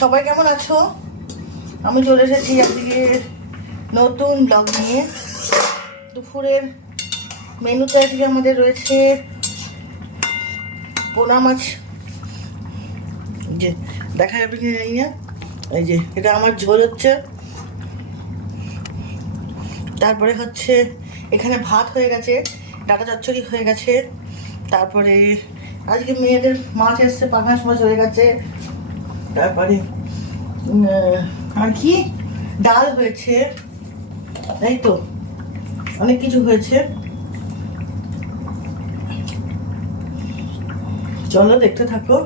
সবাই কেমন আছো? আমি চলে এসেছি আজকে নতুন ব্লগ নিয়ে। দুপুরের মেনুতে আজকে আমাদের রয়েছে পোনা মাছ। যে, দেখা যাবে কি এই যে, এটা আমার ঝোল হচ্ছে। তারপরে হচ্ছে, এখানে ভাত হয়ে গেছে, ডাটা চচ্চড়ি হয়ে গেছে। তারপরে আজকে মেয়েদের মাছ এসছে, পাঙাশ মাছ হয়ে গেছে। তারপরে আর কি? ডাল হয়েছে এই তো? অনেক কিছু হয়েছে। চলো, দেখতে থাকো।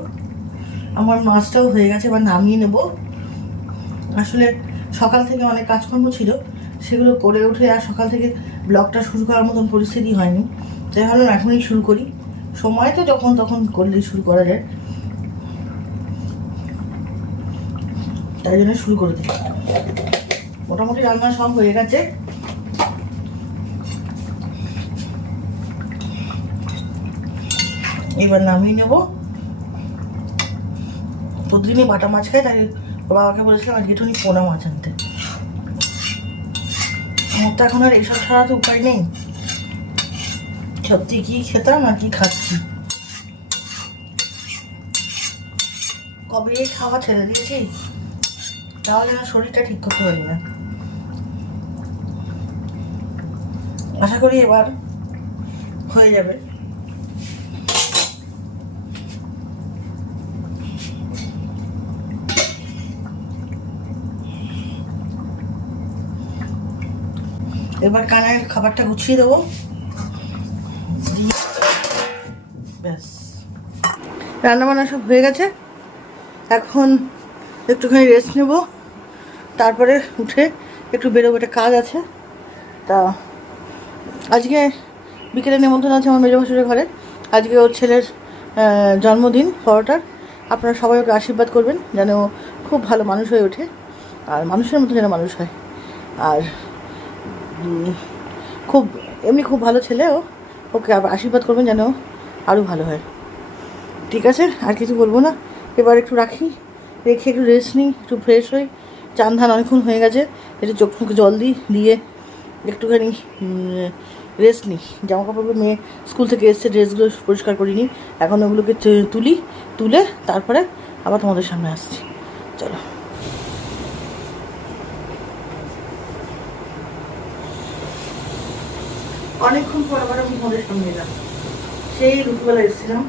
আমার মাছটাও হয়ে গেছে, এবার নামিয়ে নেব। আসলে সকাল থেকে অনেক কাজকর্ম ছিল, সেগুলো করে উঠে আর সকাল থেকে ব্লগটা শুরু করার মতন পরিস্থিতি হয়নি। তাই ভাবলাম এখনই শুরু করি। সময় তো যখন তখন করলেই শুরু করা যায়। তাই জন্য শুরু করে দিই মোটামুটি রান্না সব হয়ে গেছে। এবার নামিয়ে নেব। প্রতিদিনই বাটা মাছ খাই, তাই বাবাকে বলেছিলাম আজকে একটুখানি পোনা মাছ আনতে। আমার তো এখন আর এইসব ছাড়া তো উপায় নেই। সত্যি কি খেতাম আর কি খাচ্ছি। কবে খাওয়া ছেড়ে দিয়েছি? তাহলে শরীরটা ঠিক করতে পারি না। আশা করি এবার হয়ে যাবে। এবার কানের খাবারটা গুছিয়ে দেবো। ব্যাস। রান্না বান্না সব হয়ে গেছে। এখন একটুখানি রেস্ট নেব। তারপরে উঠে একটু বেরোবো, একটা কাজ আছে। তা আজকে বিকেলে নেমন্তন্ন আছে আমার মেজো ঘরে। আজকে ওর ছেলের জন্মদিন বড়টার আপনারা সবাই ওকে আশীর্বাদ করবেন যেন খুব ভালো মানুষ হয়ে ওঠে, আর মানুষের মতো যেন মানুষ হয়। আর খুব, এমনি খুব ভালো ছেলে ও। ওকে আশীর্বাদ করবেন যেন আরও ভালো হয়। ঠিক আছে, আর কিছু বলব না। এবার একটু রাখি, রেখে একটু রেস্ট নিই, একটু ফ্রেশ হই। চান ধান অনেকক্ষণ হয়ে গেছে একটু চোখ মুখে জল দিই, দিয়ে একটুখানি রেস্ট নিই। জামা কাপড়গুলো মেয়ে স্কুল থেকে এসছে ড্রেসগুলো পরিষ্কার করিনি। এখন ওগুলোকে তুলি, তুলে তারপরে আবার তোমাদের সামনে আসছি। চলো। অনেকক্ষণ পর আবার আমি তোমাদের সামনে এলাম। সেই দুপুরবেলা এসেছিলাম,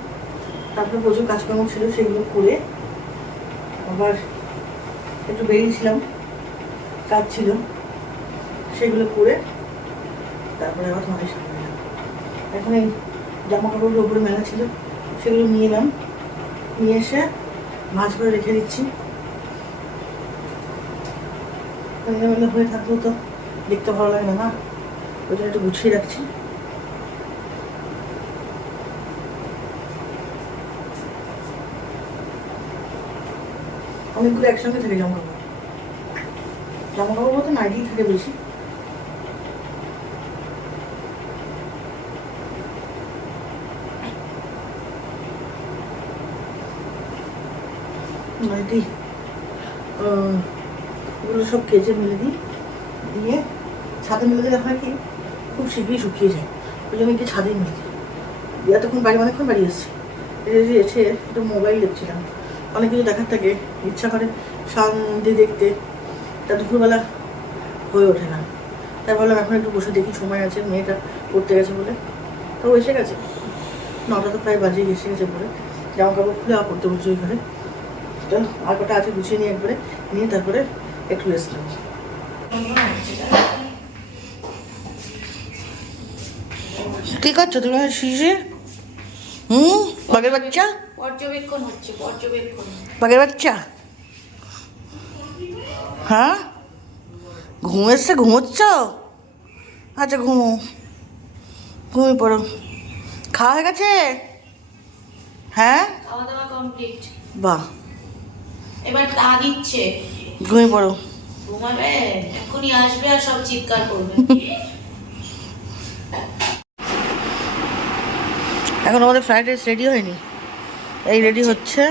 তারপরে প্রচুর কাজকর্ম ছিল, সেগুলো করে আবার একটু বেরিয়েছিলাম কাজ ছিল, সেগুলো করে তারপরে আবার তোমাদের সামনে এলাম। এখন এই জামা কাপড়গুলো উপরে মেলা ছিল, সেগুলো নিয়ে এলাম, নিয়ে এসে ভাজ করে রেখে দিচ্ছি। মেলা হয়ে থাকলেও তো দেখতে ভালো লাগে না? ওই জন্য একটু গুছিয়ে রাখছি। অনেকগুলো একসঙ্গে থেকে জামা কাপড় জামা কাপড় বলতে নাইটি থাকে বেশি নাইটি এগুলো সব কেচে মিলে দিই। দিয়ে ছাদে মিলে দিলে হয় কি, খুব শীঘ্রই শুকিয়ে যায়। ওই জন্য কি ছাদে মিলে দিই। এতক্ষণ বাড়ি, অনেকক্ষণ বাড়ি এসেছি। এসে এসে একটু মোবাইল দেখছিলাম। অনেক কিছু দেখার থাকে, ইচ্ছা করে, শান্তি দেখতে। তা দুপুরবেলা হয়ে ওঠে না। তাই ভাবলাম এখন একটু বসে দেখি, সময় আছে, মেয়েটা পড়তে গেছে বলে। তো এসে গেছে। নটা তো প্রায় বাজে এসে গেছে পরে জামা কাপড় খুলে আবার পড়তে বসে ঘরে। চল, আর কটা আছে গুছিয়ে নিয়ে একবারে নিয়ে তারপরে একটু রেস্ট নেব। কি করছ তুমি শিশে হুম? বাঘের বাচ্চা? পর্যবেক্ষণ হচ্ছে পর্যবেক্ষণ। বাঘের বাচ্চা? হ্যাঁ? ঘুম এসছে? ঘুমোচ্ছ? আচ্ছা ঘুমো। ঘুমিয়ে পড়ো। খাওয়া হয়ে গেছে? হ্যাঁ? খাওয়া দাওয়া কমপ্লিট বাহ। এবার তা দিচ্ছে। ঘুমিয়ে পড়ো। ঘুমাবে? এক্ষুনি আসবে আর সব চিৎকার করবে। এখন আমাদের ফ্রাইড রাইস রেডি হয়নি। এই রেডি হচ্ছে।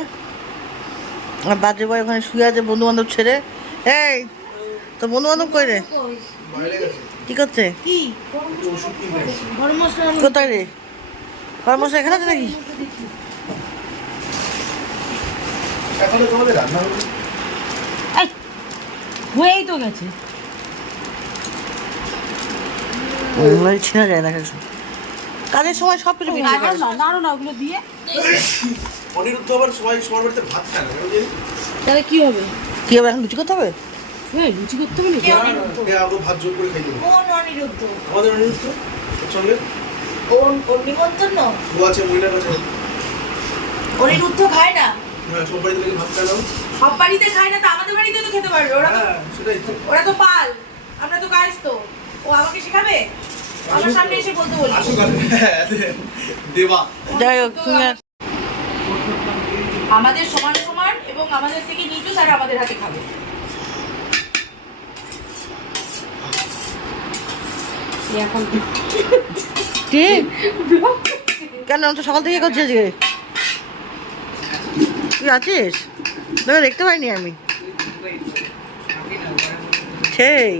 আর বাজে বয় ওখানে শুয়ে আছে বন্ধু বান্ধব ছেড়ে। এই তো বন্ধু বান্ধব কই রে? কি করছে? কোথায় রে? কর্মশালা এখানে আছে নাকি? এখনও তোমাদের রান্না হলো? এই হয়েই তো গেছে। ছেঁড়া যায় না কিছু কাজের সময় সব কিছু বিক্রি করে না নাড়ো না ওগুলো দিয়ে অনিরুদ্ধ আবার সবাই সবার বাড়িতে ভাত খায় না? তাহলে কি হবে? কি হবে? এখন লুচি করতে হবে? হ্যাঁ লুচি করতে হবে নাকি? আগে ভাত জোর করে খাই দেবো? কোন অনিরুদ্ধ? আমাদের অনিরুদ্ধ? ওর সঙ্গে? ওর ওর নিমন্ত্রণ? ও আছে মহিলার আছে অনিরুদ্ধ খায় না? হ্যাঁ সব বাড়িতে ভাত খায় না সব বাড়িতে খায় না তো আমাদের বাড়িতে তো খেতে পারবে। ওরা তো হ্যাঁ ওরা তো পাল। আমরা তো গাইস তো। ও আমাকে শেখাবে? যাই হোক আমাদের সমান সমান এবং আমাদের থেকে নিচু স্যার আমাদের হাতে খাবে। ঠিক কেন আমি তো সকাল থেকে করছি আজকে তুই আছিস? তোকে দেখতে পাইনি আমি। সেই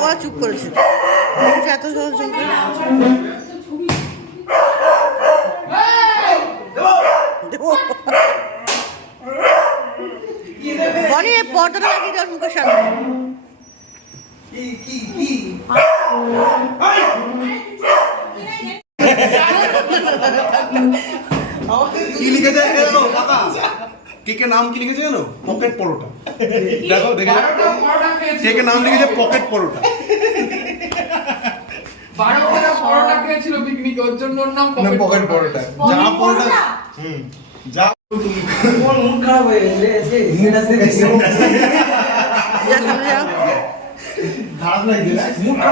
ও আর চুপ করেছে এত সহজ এই পর্দাটা লাগিয়ে দেওয়ার মুখের সামনে কি লিখেছে জানো? কাকা কেকে নাম কি লিখেছে জানো? পকেট পরোটা। দেখো দেখে কেকে নাম লিখেছে? পকেট পরোটা। বারো বছর পরোটা খেয়েছিল পিকনিক ওর জন্য ওর নাম পকেট পরোটা। যা পরোটা পরোটা? হুম যা যা সামনে যাও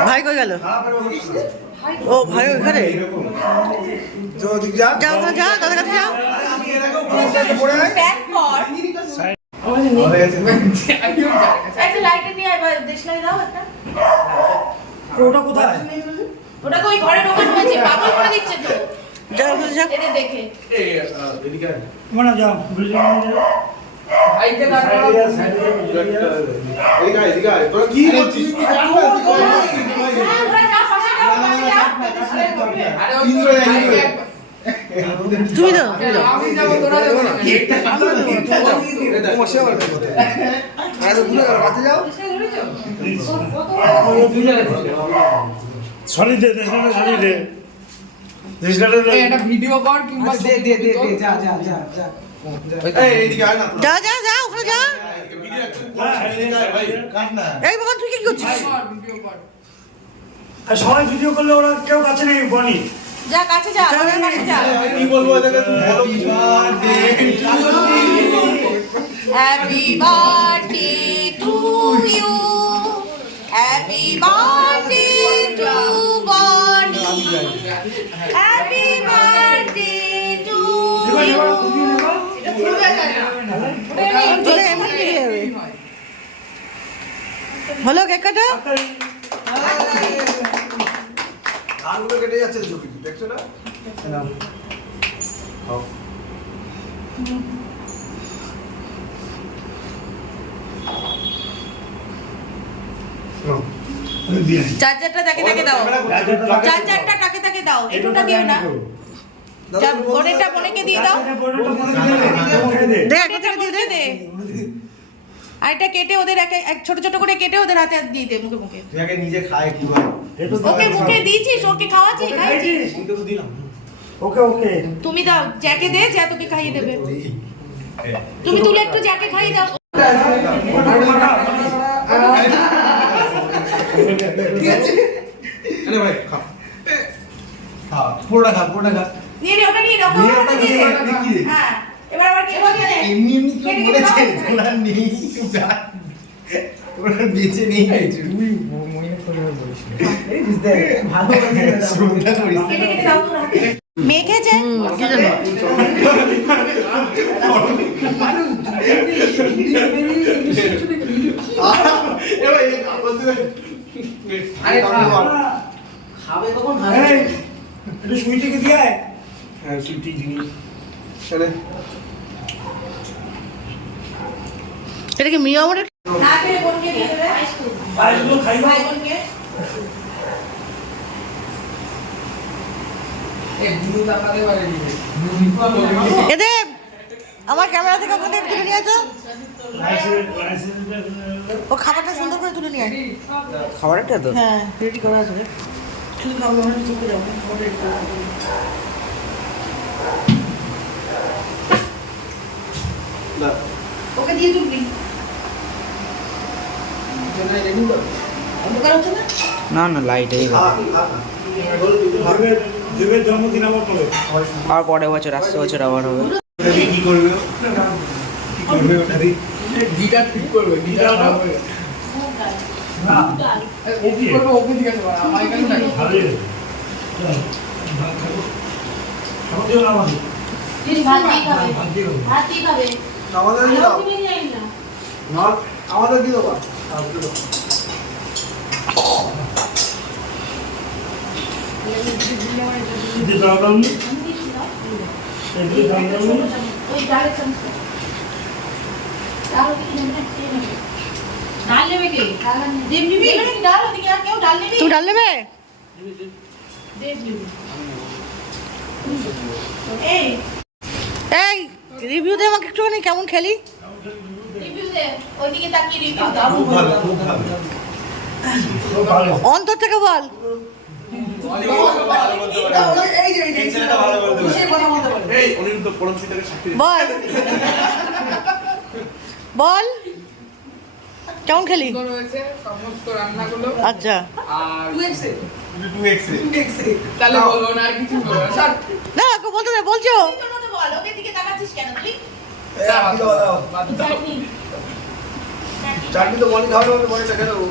ভাই কই গেল? ও ভাই ওখানে? যাও ওখানে যাও দাদার কাছে যাও। প্যাক কর। নিয়ে আয় দেশলাই দাও একটা। ওটা কোথায় ওটা ওই ঘরে ঢোকানো হয়েছে পাগল করে দিচ্ছে তো যাও এদের দেখে মানে যাও বুঝলি ভাইকে দাঁড় করাও। তোরা কি হ্যাঁ যাও যাও পাশে যাও। তুমি তুমি সরি দে সরি দে। একটা ভিডিও কর কিংবা আচ্ছা, দে দে দে দে যা যা যা যা। এই এইদিকে আয় না। যা যা যা ওখানে যা। ভাই কাট না। এই বাবা তুই কি করছিস? ভিডিও আর সবাই ভিডিও করলে ওরা কেউ কাছে নেই বনি। যা কাছে যা ওদের কাছে যা। কি বলব এদেরকে তুমি বলো। Happy birthday to you happy birthday to Boni happy birthday to you তোলে এমনি নিয়ে হলো কেক কাটা ধানগুলো কেটে যাচ্ছে দেখছ না? চার্জারটা তাকে তাকে দাও। চার্জারটা তাকে তাকে দাও এটুটা দিও না। বোনেরটা বোনেকে দিয়ে দাও। দে আর এটা কেটে ওদের এক এক ছোট ছোট করে কেটে ওদের হাতে হাতে দিয়ে দে মুখে মুখে। আগে নিজে খায় কি হয় ওকে মুখে দিয়েছিস? ওকে খাওয়াচ্ছিস? খাইছিস শুনতে তো দিলাম। ওকে ওকে। তুমি দাও জ্যাকে দে জ্যা তোকে খাইয়ে দেবে। তুমি তুলে একটু জ্যাকে খাইয়ে দাও। ঠিক আছে? আরে ভাই খা। হ্যাঁ পুরোটা খা পুরোটা খা। নিয়ে নে ওটা নিয়ে নে ওটা নিয়ে নে। হ্যাঁ এবার আবার কে বলবে এমনি এমনি তো বলেছে ওরা নেই ওরা বেঁচে নেই। তুই মহিলা করে বলিস না। শ্রদ্ধা করিস। কেটে কেটে দাও তোরা। মেখেছে এই কাগজ দিয়ে আরে খাবে কখন? এই, একটু সুইটিকে দিয়ে হ্যাঁ সুইটি জিনিস চলে। এটা কি মিয়া আমাদের? না পেরে বোনকে দিয়ে দেবে পায়েসগুলো খাইবা? ভাই বোনকে। এ আমার ক্যামেরা থেকে ওখান থেকে তুলে নিয়ে লাইসেন্স- ও খাবারটা সুন্দর করে তুলে নিয়ে খাবারটা তো? হ্যাঁ। রেডি করা আছে। শুধু খাব ওখানে চুপে যাব। না ওকে দিয়ে তুলবি। না? না না লাইট এই আবার আর পরের বছর আসছে বছর আবার হবে। কি করবে? কি করবে ওটা দিয়ে গিটার ঠিক করবে, গিটার খারাপ হয়ে গেছে। না, ও কি? করবে, ওকে জিজ্ঞাসা করো, আমার এখানে নাই। খাব? দিও না দিয়ে খাবে। আমাদের দিয়ে না। আমাদের দিয়ে দেব তুমি ডাল নেবে এই এই রিভিউ দে আমাকে একটুখানি কেমন খেলি। অন্তর থেকে বল। বল কেমন খেলি। আচ্ছা না, বলতে বলছো মতো। চাটনি তো বলি খাওয়ার মধ্যে বলি খেয়ে দেবো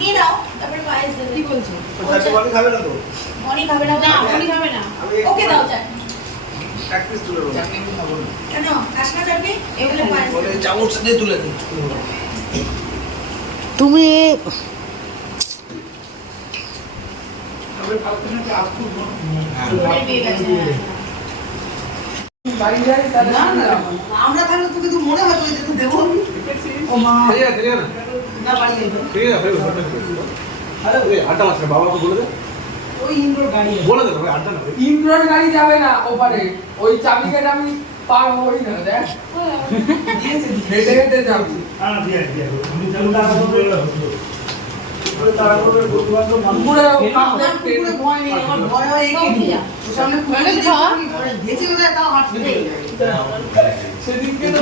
নিয়ে নাও তারপরে পায়েস দেবে। কি বলছো? চাটনি খাবে না তো? মনি খাবে না না মনি খাবে না। ওকে দাও চাটনি এক তুলে দেবো চাটনি খাব। কেন? খাস চাটনি? এগুলো পায়েস বলে চামচ দিয়ে তুলে দিই তুমি গেছে বাড়ি যাই, তাহলে। তোকে তো মনে হয় দেবো। ও মা। বাবাকে বলে দে। ওই ইন্দ্রর গাড়ি বলে দে ভাই আড্ডা না গাড়ি যাবে না ওপারে। আমি পার হই না দেখ। হেঁটে হেঁটে যাবি। সেদিনকে তো